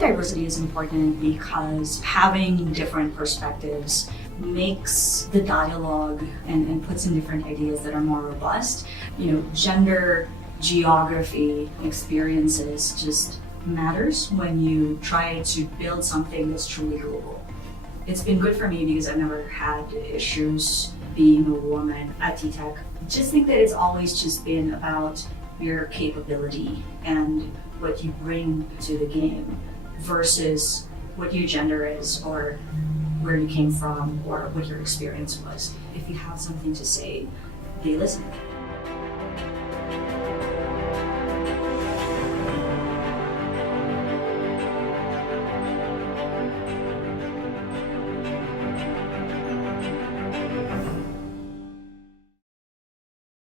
think diversity is important because having different perspectives makes the dialogue and puts in different ideas that are more robust. Gender, geography, experiences just matters when you try to build something that's truly global. It's been good for me because I've never had issues being a woman at TTech. Just think that it's always just been about your capability and what you bring to the game versus what your gender is or where you came from or what your experience was. If you have something to say, they listen.